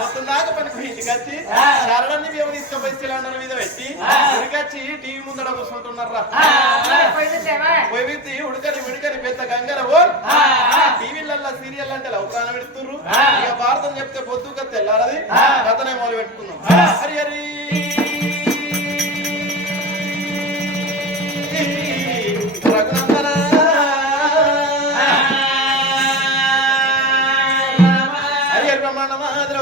పొద్దున్నాక పనికి ఇంటికి వచ్చి శరణాన్ని మేము తీసుకుపోయి సిలిండర్ మీద పెట్టి ఉడికొచ్చి టీవీ ముందర కూర్చుంటున్నారా పోయి ఉడకని ఉడకని పెద్ద గంగల టీవీలల్లో సీరియల్ అంటే లవకాన పెడుతుర్రు ఇక భారతం చెప్తే పొద్దుగా తెల్లారది కథనే మొదలు పెట్టుకున్నాం హరి హరి రఘునందన హరి హరి బ్రహ్మాండ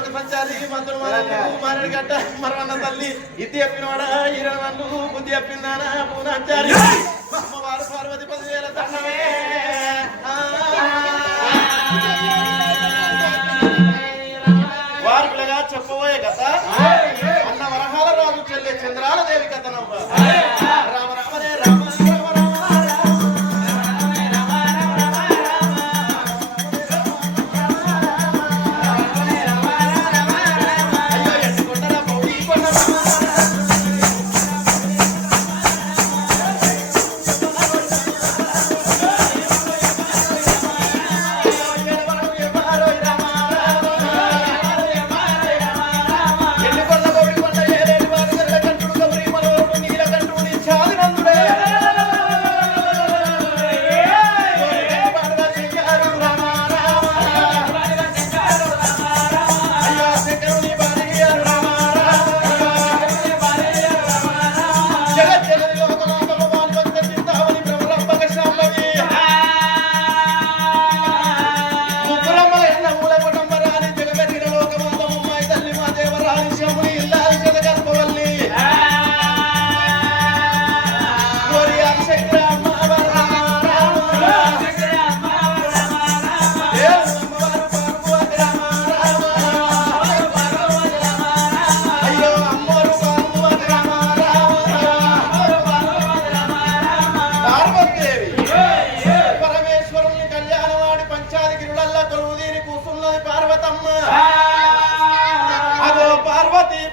ఒక సంచారి మంత్రులు మారడి గట్ట మరవన్న తల్లి ఇది చెప్పినవాడా ఈరవన్ను బుద్ధి చెప్పిందానా పూనాచారి అమ్మవారు పార్వతి 10,000 దండమే వార్పులుగా చెప్పబోయే కథ అన్న వరహాల రాజు చెల్లె చంద్రాల దేవి కథ నవ్వ రామ రామనే రామ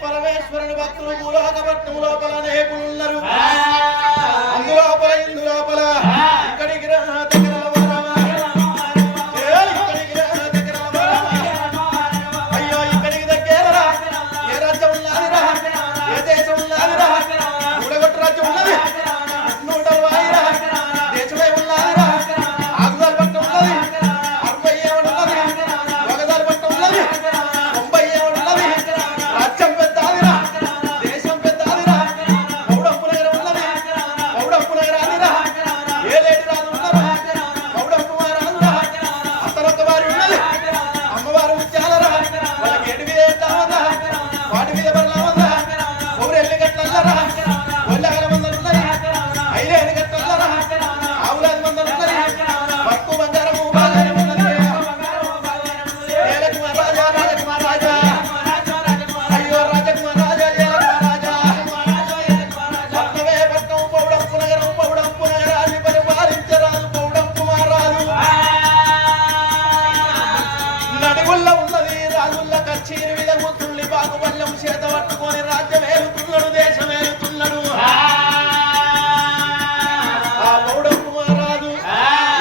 పరమేశ్వరుని భక్తులు భూలోకపట్నం లోపల నేపులున్నారు అందులోపల ఇందులోపల ఇక్కడికి అయ్యో ఇక్కడికి దగ్గరరా ఏ రాజ్యం ఉన్నదిరా ఏ దేశం ఉన్నదిరా ఊడగొట్టు రాజ్యం ఉన్నది నూటలు వాయిరా దేశమే ఉన్నదిరా ఆగుదాలు పట్టం ఉన్నది 60 ఏడు ఉన్నది ఒకదాలు పట్టం ఉన్నది 90 ఏడు ఉన్నది రాజ్యం పెద్దాదిరా దేశం పెద్దాదిరా పౌడప్పు నగరం ఉన్నది పౌడప్పు నగరాదిరా ఏలేటి రాదు ఉన్నారు పౌడప్పు రాదురా అత్తరొక్క వారి ఉన్నది అమ్మవారు ముత్యాలరా వాళ్ళకి ఏడు మీద ఎట్లా వాటి మీద బర్లామందా ఊరెల్లి గట్లల్లరా ఒళ్ళగల మందలు ఉన్నది ఐలేని గట్లల్లరా ఆవులాది మందలు ఉన్నది పక్కు బంగారము బాగానే ఉన్నది జయలకుమార్ రాజా రాజకుమార్ రాజా అయ్యో రాజకుమార్ రాజా జయలకుమార్ రాజా పట్నమే పట్నం పౌడంపు నగరాన్ని పరిపాలించరాదు పౌడంపు మారాదు నడుగుల్లో ఉన్నది రాజుల్ల కచ్చీరి మీద కూతుళ్ళి బాగుబల్యం చేత పట్టుకొని రాజ్యం ఏలుతున్నాడు దేశం ఏలుతున్నాడు ఆ పౌడంపు మారాదు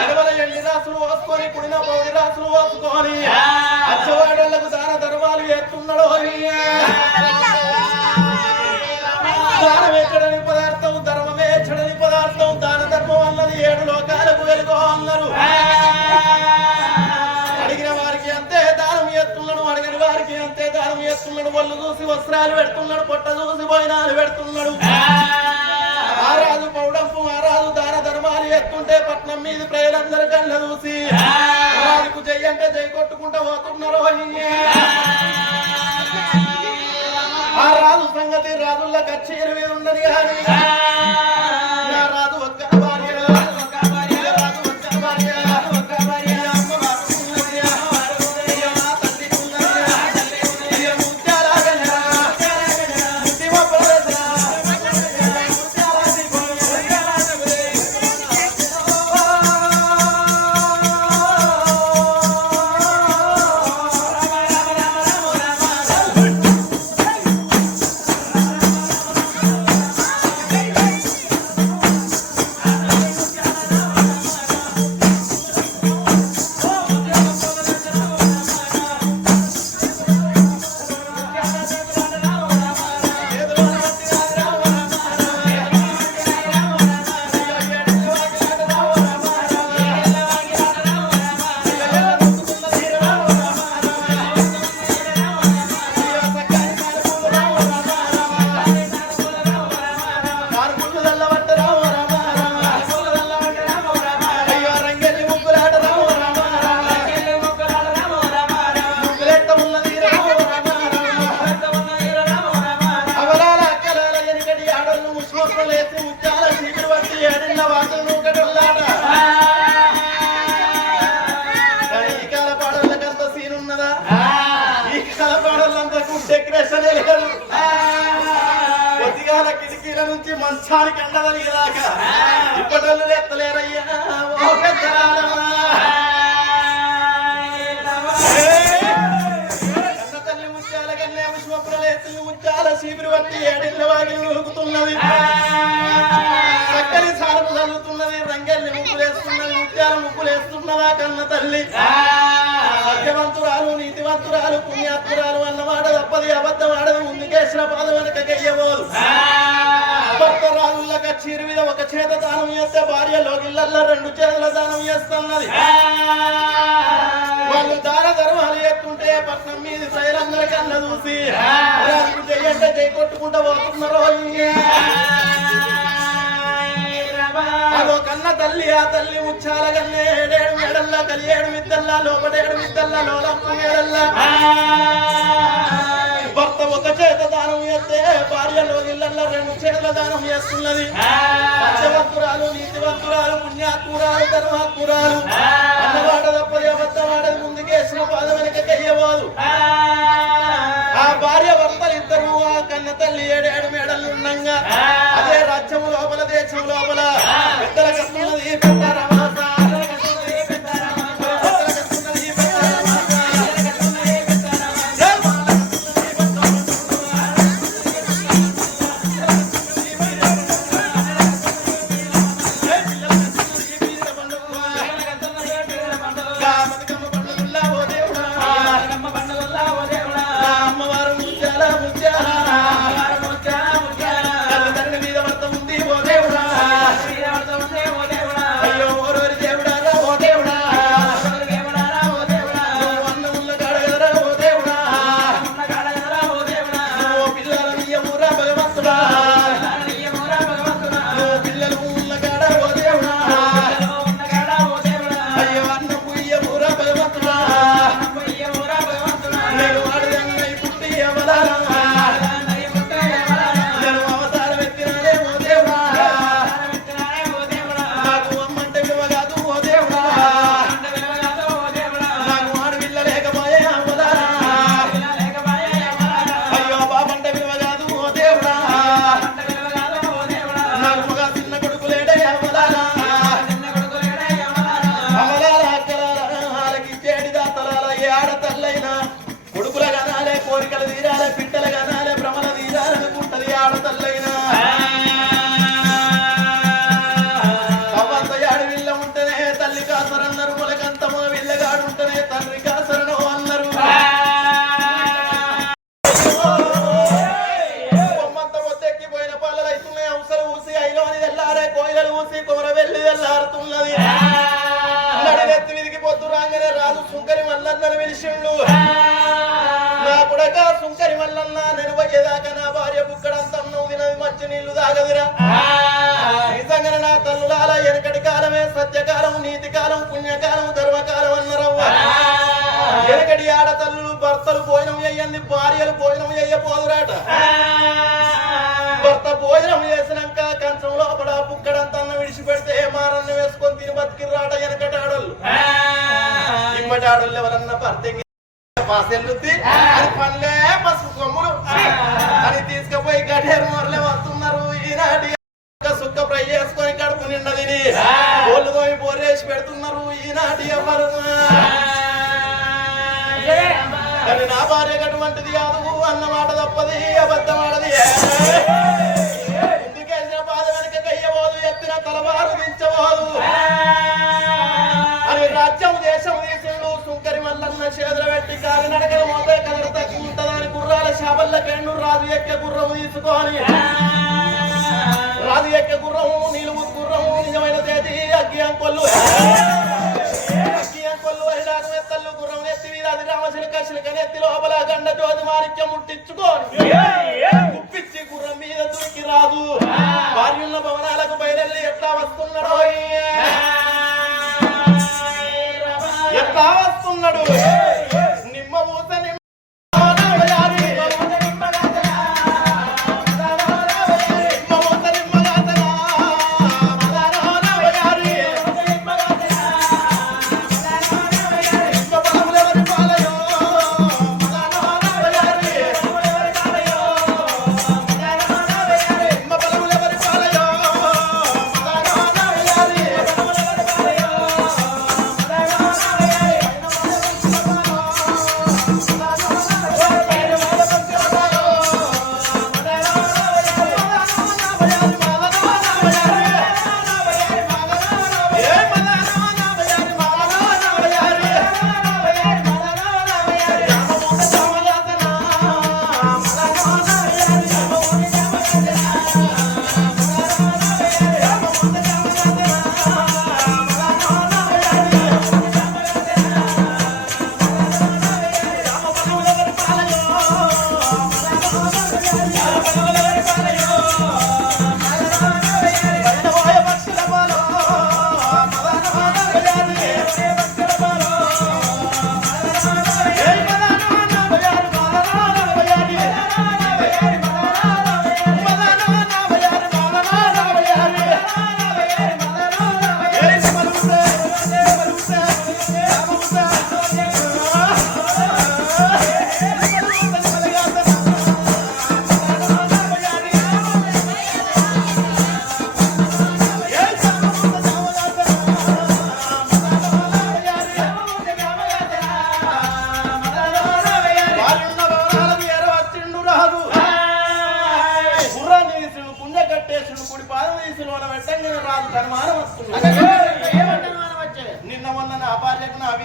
ఎడవల ఎండి రాసులు పోసుకొని పుడిన పౌడి రాసులు పోసుకొని అచ్చవాడలకు దాన ధర్మాలు ఎత్తున్నాడు దానమే చెడని పదార్థం ధర్మమే చెడని పదార్థం దాన ధర్మం అన్నది 7 లోకాలకు వెలుగో అన్నారు అడిగిన వారికి అంతే దానం ఎత్తున్నాడు అడిగిన వారికి అంతే దానం ఎత్తున్నాడు ఒళ్ళు చూసి వస్త్రాలు పెడుతున్నాడు పొట్ట చూసి భోజనాలు పెడుతున్నాడు ఆ రాజు పౌడంపు ఆ రాజు దాన ధర్మాలు ఎత్తుంటే పట్నం మీద ప్రజలందరూ కళ్ళ చూసి రాజుకు జై అంటే జై కొట్టుకుంటూ పోతున్నారు ఆ రాజు సంగతి రాజుల్ల కచ్చేరు మీద ఉన్నది కానీ నా రాజు ఒక్క భార్య రాజు ఒక్క భార్య అమ్మవారు ఉన్నది మా తల్లి ఉన్నది ముత్యాలాగనరా ముత్తిమ ప్రదేశరా లేదు కొద్దిగాల కిటికీల నుంచి మంచానికి ఎండదలిగేదాకా ఇప్పటోళ్ళు ఎత్తలేరయ్యా ఓ పెద్దరాలమ్మా కన్న తల్లి ముత్యాల కన్నే విశ్వప్రలేతులు ముత్యాల శిబిరి బట్టి ఏడిళ్ళ వాగిలు ఊగుతున్నది చక్కని సారపు చల్లుతున్నది రంగెల్లి ముగ్గులేస్తున్నది ముత్యాల ముగ్గులేస్తున్నదా కన్న తల్లి సత్యవంతురాలు నీతివంతురాలు పుణ్యాత్మురాలు అన్నమాట తప్పది అబద్ధం ఆడదు ముందుకేసిన పాదం వెనక గెయ్యబోదు భర్త రాజులక చీరు మీద ఒక చేత దానం చేస్తే భార్య లోగిళ్ళల్లో 2 చేతుల దానం చేస్తున్నది వాళ్ళు దాన ధర్మాలు ఎత్తుంటే పట్నం మీద ప్రజలందరికన్నా చూసి చెయ్యంటే చెయ్యి కొట్టుకుంటూ పోతున్నారు అదో కన్న తల్లి ఆ తల్లి ముచ్చాల కన్నే 7 మేడల్లా కలి 7 మిద్దల్లా లోపల 7 మిద్దల్లా లోలప్పు మేడల్లా భర్త ఒక చేత దానం చేస్తే భార్య లోగిళ్ళల్లో 2 చేతుల దానం చేస్తున్నది సత్యవంతురాలు నీతివంతురాలు పుణ్యాత్మురాలు ధర్మాత్మురాలు అన్నమాట తప్పది అబద్ధమాడది ముందుకేసిన పాదం వెనక కయ్యబోదు ఆ భార్య భర్తలు ఇద్దరు ఆ కన్న తల్లి 7 మేడలు ఉండంగా అదే రాజ్యం లోపల దేశం లోపల పెద్దల కస్తున్నది పెద్ద రమాస కోరికలు తీరాలే పిట్టలు కనాలే భ్రమల తీరాలనుకుంటది ఆడతల్లైనా తవ్వంత విల్ల ఉంటేనే తల్లి కాసరన్నారు మొలకంతమో విల్లగాడు ఉంటేనే తండ్రి కాసరను అన్నారు బొమ్మంత మొత్తెక్కిపోయిన పళ్ళలు అవుతున్నాయి అవసరం ఊసి అయిలోని తెల్లారే కోయిలలు ఊసి కొమర వెళ్ళి తెల్లారుతున్నది నడినెత్తి విదికి పొద్దు రాగానే రాజు సుంకరి మల్లన్నను పిలిచిండు సుంకరి మల్లన్న నేను పోయేదాకా నా భార్య బుక్కడంతా నువ్వు తినది మంచి నీళ్లు తాగదురా నిజంగా నా తల్లులాల వెనకటి కాలమే సత్యకాలం నీతి కాలం పుణ్యకాలం ధర్మకాలం అన్నారవ్వ వెనకటి ఆడతల్లులు భర్తలు భోజనం చెయ్యండి భార్యలు భోజనం చెయ్యపోదురాట భర్త భోజనం చేసినాక కంచం లోపల బుక్కడంతా విడిచిపెడితే మారన్న వేసుకొని తిని బతికిరాట వెనకటి ఆడోళ్ళు ఇప్పటి ఆడోళ్ళు ఎవరన్నా భర్త పాసెల్లుద్ది అది పనులే పసుపు కొమ్ములు అని తీసుకుపోయి గడ్డేరు మొరలే వస్తున్నారు ఈనాటి సుక్క ఫ్రై చేసుకొని కడుపు నిండా తిని బోళ్ళు తోమి బోరేసి పెడుతున్నారు ఈనాటి ఎవరు కానీ నా భార్య అటువంటిది కాదు అన్నమాట తప్పది అబద్ధమాడది ఇందుకేసిన బాధ వెనక కయ్యబోదు ఎత్తిన తలవారు దించబోదు అని రాజ్యం దేశం తీసిండు సుంకరి మల్లన్న చేతులు పెట్టి కాలి నడకలు మోతే కదర తక్కువ ఉంటదని గుర్రాల శాపల్ల పెండు రాజు ఎక్క గుర్రము తీసుకొని రాజు ఎక్క గుర్రము నిలువు గుర్రము నిజమైన తేదీ అగ్గి అంకొల్లు ఎత్తల్లు గుర్రం ఎత్తి మీద అది రామశిలకని ఎత్తి లోపల గండ జ్యోతి మాణిక్యం ముట్టించుకోని గుప్పిచ్చి గుర్రం మీద దూకి రాదు భార్యున్న భవనాలకు బయలుదేరి ఎట్లా వస్తున్నాడో ఎట్లా వస్తున్నాడు నిమ్మ ఊత నిమ్మ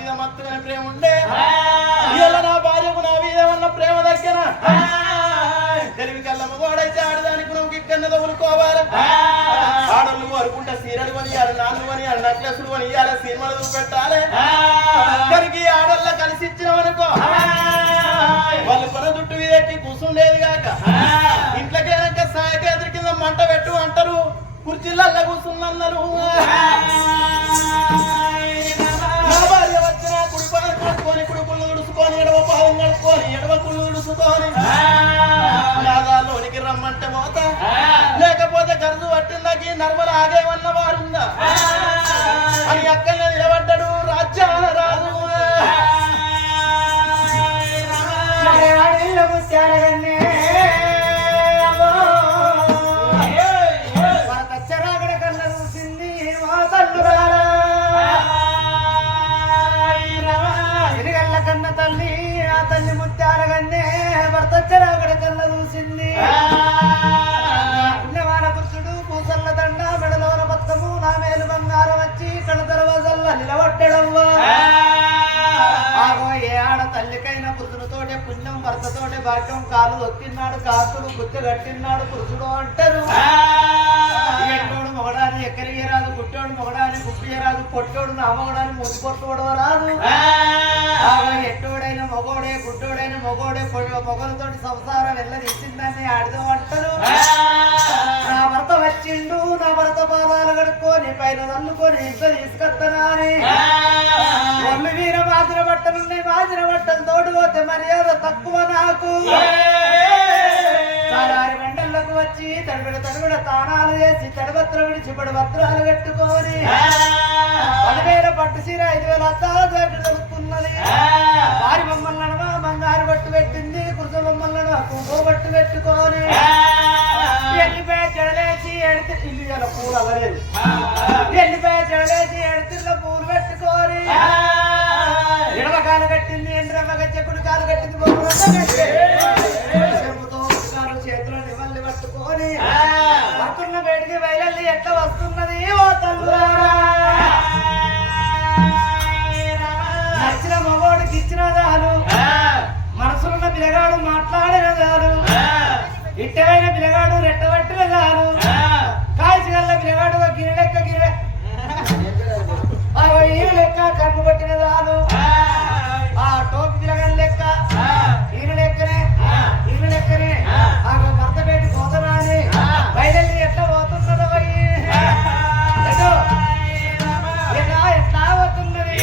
మీద మత్తుగానే ప్రేమ ఉండే ఇలా నా భార్యకు నా మీద ఉన్న ప్రేమ దగ్గర తెలివి కళ్ళ మగవాడైతే ఆడదానికి నువ్వు గిక్కన్న తగులుకోవాలి ఆడోళ్ళు వరకుంటే సీరలు కొనియాలి నాన్ను కొనియాలి నక్లెస్లు కొనియాలి సినిమాలు చూపెట్టాలి కనుక ఆడోళ్ళ కలిసి ఇచ్చినవనుకో వాళ్ళు కొన దుట్టు వీదెక్కి కూర్చుండేది కాక ఇంట్లోకి సాయకేంద్ర కింద మంట పెట్టు అంటారు కుర్చీలల్లో కూర్చున్నారు నా భార్య వచ్చిన కుడి పాదం కడుక్కొని కుడి కుళ్ళు తుడుచుకొని ఎడవ పాదం కడుక్కొని ఎడవ కుళ్ళు తుడుచుకొని నాదాలోనికి రమ్మంటే మోత లేకపోతే గరుదు పట్టిందాకి నర్మలు ఆగేమన్న వారుందా అని అక్కనే నిలబడ్డాడు రాజ్యాల రాజు కన్న తల్లి ఆ తల్లి ముత్యాల కన్నే భర్త చెరాగడ కన్న చూసింది పుణ్యమాన పురుషుడు పూసల్ల దండ మెడలోన బత్తము నా మేలు బంగారం వచ్చి కళ్ళ దర్వాజల్లా నిలబడ్డడవ్వా ఏ ఆడ తల్లికైన పురుషునితోటే పుణ్యం భర్తతోటే భాగ్యం కాలు దొక్కిన్నాడు కాకుడు గుత్తి కట్టిన్నాడు పురుషుడు అంటారు ఎట్టోడు మొగడాన్ని ఎక్కడికి రాదు గుట్టోడు మొగడాన్ని గుప్పి రాదు పొట్టోడు నా మొగడాన్ని ముద్దు కొట్టుకోవడం రాదు ఎట్టోడైన మొగోడే గుడ్డోడైన మొగోడే మొగలతోటి సంసారం వెళ్ళనిచ్చిందని ఆడదాం అంటారు నా భర్త వచ్చిండు నా భర్త పాదాలు కడుక్కొని పైన నల్లుకొని ఇంత తీసుకొత్తనాని ఒళ్ళు వీర బాజిన బట్టలున్నాయి బాజిన బట్టలు తోడుపోతే మర్యాద తక్కువ నాకు సారారి మండలకు వచ్చి తడుగుడ తానాలు చేసి తడబత్ర విడిచి పడబత్రాలు కట్టుకొని 10,000 పట్టు చీర 5,000 అద్దాల జాకెట్ దొరుకుతున్నది వారి బొమ్మలను బంగారు బట్టు పెట్టింది కుర్చ బొమ్మలను కుంకుమ బట్టు పెట్టుకొని ఎల్లిపాయ చెడలేసి ఇల్లు పూలు అవ్వలేదు ఎల్లిపాయ చెడలేసి ఎడతిలో పూలు పెట్టుకొని ఎడమకాలు కట్టింది ఎండ్రమ్మ చెక్కుడు కాలు కట్టింది చేతిలో నివల్లి పట్టుకొని వస్తున్న వేడికి బయలు ఎట్లా వస్తున్నది ఓ తల్లులారా నచ్చిన మగోడికి ఇచ్చిన దాలు మనసులున్న పిల్లగాడు మాట్లాడిన దాలు ఇట్టమైన పిల్లగాడు రెట్టబట్టిన దాలు కాల్చిగల్ల పిల్లగాడు గిరి లెక్క కన్ను పట్టిన దాలు ఆ టోపి పిల్లగాని లెక్క ఈయన లెక్కనే ఆ భర్త పెట్టి పోతున్నాని బయలుదేరి ఎట్లా పోతున్నదో ఎట్లా పోతున్నది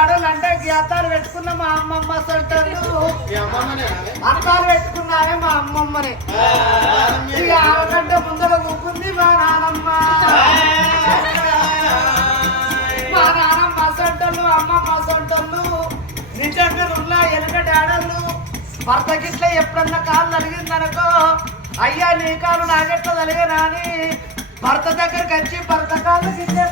ఆడోళ్ళు అంటే గీతాలు పెట్టుకున్న మా అమ్మమ్మ సొంటలు ఈ అమ్మమ్మనే ఆమె? అర్థాలు పెట్టుకున్నానే మా అమ్మమ్మని ఇక ఆమెకంటే ముందర కూకుంది మా నానమ్మ మా నానమ్మ సొంటలు అమ్మమ్మ సొంటలు నిజంగా ఉన్న ఎనకటి ఆడళ్ళు భర్త గిట్ల ఎప్పుడన్నా కాళ్ళు అడిగిందనుకో అయ్యా నీ కాలు నాకెట్లా తలిగనా అని భర్త దగ్గరికి వచ్చి భర్త కాళ్ళు గిట్లే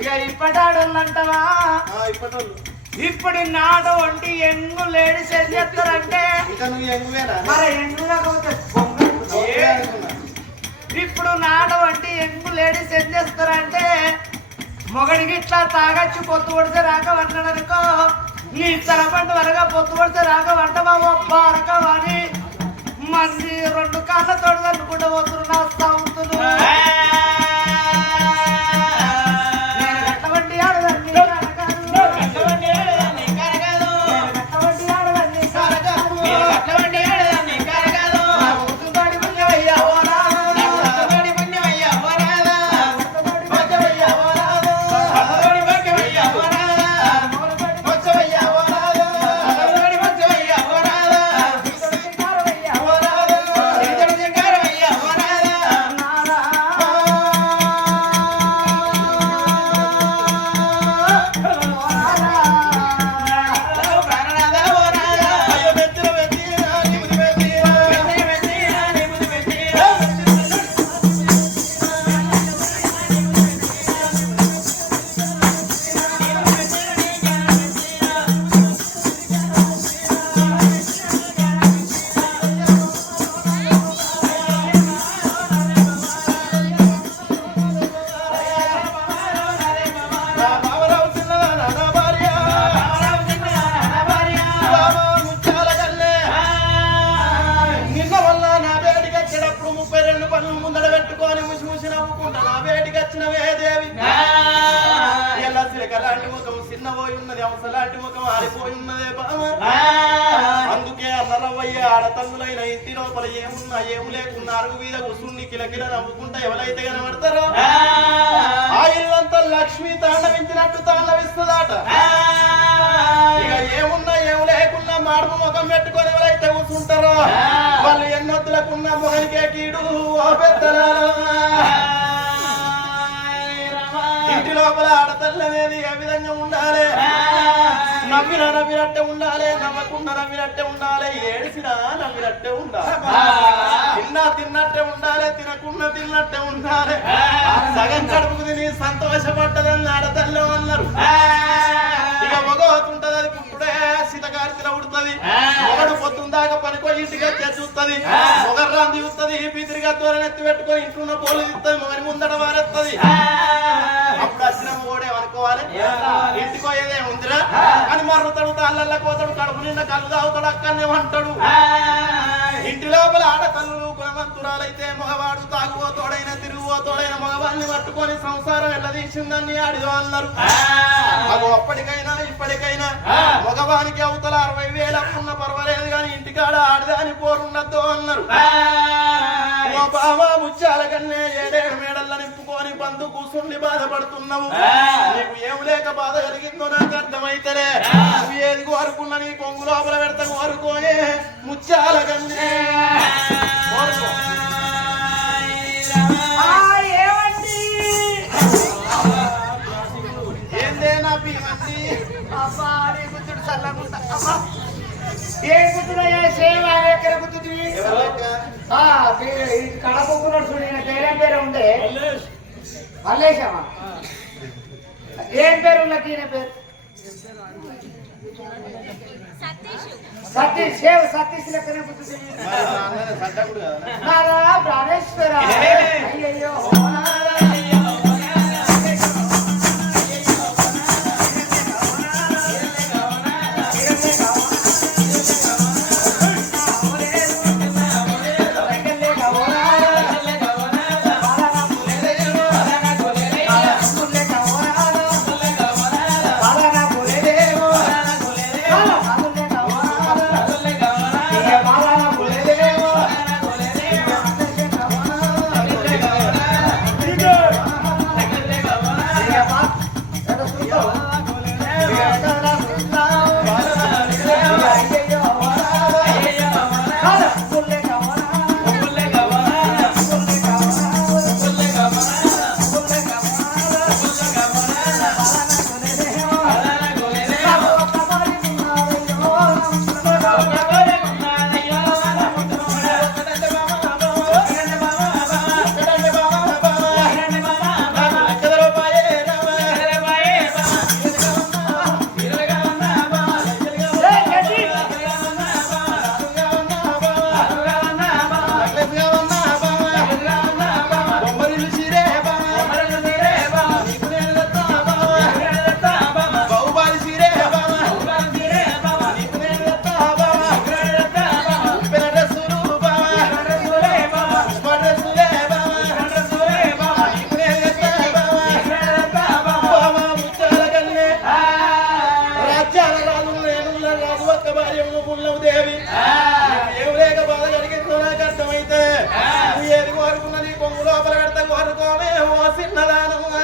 ఇక ఇప్పటాడోళ్ళు అంటవా ఇప్పటోళ్ళు ఇప్పుడు నాట వంటి ఎంగు లేడీస్ ఏం చేస్తారంటే ఇంకా నువ్వు ఎంగువేనా? మరి ఎంగులకు ఓకే అనుకున్నా. ఇప్పుడు నాట వంటి ఎంగు లేడీస్ ఏం చేస్తారంటే మొగడికి ఇట్లా తాగచ్చి పొత్తు పడితే రాక వంటనుకో నీ తలపండు వరగా పొత్తు పడితే రాక వంటమా ఒబ్బరకమని మంది రెండు కాళ్ళ తోడు అనుకుంటూ పోతున్నారు నా సౌతులు నేను గట్టవంటి ఆడదండి అందుకే అన్నరవయ్య ఆడతంగులైన ఇంటి లోపల ఏమున్నా ఏం లేకున్నా అరుగు మీద కూర్చుని కిలకిల నవ్వుకుంటా ఎవరైతే కనబడతారో ఆ ఇల్లంతా లక్ష్మి తాండవించినట్టు తాండవిస్తుందట. ఇక ఏమున్నా ఏం లేకున్నా మాడుపు ముఖం పెట్టుకొని ఎవరైతే కూర్చుంటారో వాళ్ళు ఎన్నొద్దులకున్న మొగలికే కీడు ఓ పెద్దలారా. ఇంటి లోపల ఆడతల్లి అనేది ఏ విధంగా ఉండాలి? నవ్వినా నవ్వినట్టే ఉండాలి, నవ్వకుండా నవ్వినట్టే ఉండాలి, ఏడిసినా నవ్వినట్టే ఉండాలి, తిన్నా తిన్నట్టే ఉండాలి, తినకుండా తిన్నట్టే ఉండాలి. సగం కడుపుకు తిని సంతోషపడ్డదని ఆడతల్లి అన్నారు. ఇక మొగవుతుంటది, అది పుప్పుడే శీతకార్తిలో ఉడుతుంది. మొగడు పొద్దుందాకా పనిపోయి ఇంటికి చూస్తుంది, మొగర్రాంది చూస్తుంది, పీతిరిగా తోరని ఎత్తి పెట్టుకొని ఇంట్లో పోలు తీస్తుంది, మొగని ముందట వారెత్తది. అప్పుడు వచ్చిన ఓడే అనుకోవాలి ఇంటికో ఏదే ఉందిరా అని మర్రుతాడు, తాళ్ళ కోతాడు, కడుపు నిండా కళ్ళు తాగుతాడు, అక్కడనే వంటాడు. ఇంటి లోపల ఆడకల్లు గుణవంతురాలైతే మగవాడు తాగుబోతోడైన తిరుగుబోతోడైన మగవాళ్ళని పట్టుకొని సంసారం ఎలా తీసిందని ఆడిదో అన్నారు. అగో అప్పటికైనా ఇప్పటికైనా మగవానికి అవతల 60,000 అప్పున్న పర్వాలేదు కానీ ఇంటికాడ ఆడదాని పోరున్నద్దు అన్నారు. ఓ బావా ముత్యాల కన్నే 7 మేడల్ల నింపుకొని బంధు కూసుండి బాధపడుతున్నావు. నీకు ఏం లేక బాధ కలిగిందో నాకు అర్థమైతలే. నువ్వు ఏది కోరుకున్నా నీ కొంగు లోపల పెడతా కోరుకోయే ముత్యాల కన్నే. ఏందే నా పీమంది కడపకున్నాడు చూడు, పేరేం పేరు ఉండే అల్లేశమా? ఏం పేరు ఉన్నది ఈయన పేరు? సతీష్. సేవ్ సతీష్ లెక్కనే పుట్టుతుంది. ప్రాణేశ్వర అయ్యయ్యో భార్యము పుల్లవు దేవి ఏమి లేక బాధ కలిగిందో నాకు అర్థమైతే నువ్వు ఏది కోరుకున్నది కొంగు లోపల కడతా కోరుకోమే ఓ చిన్నదానమ్మా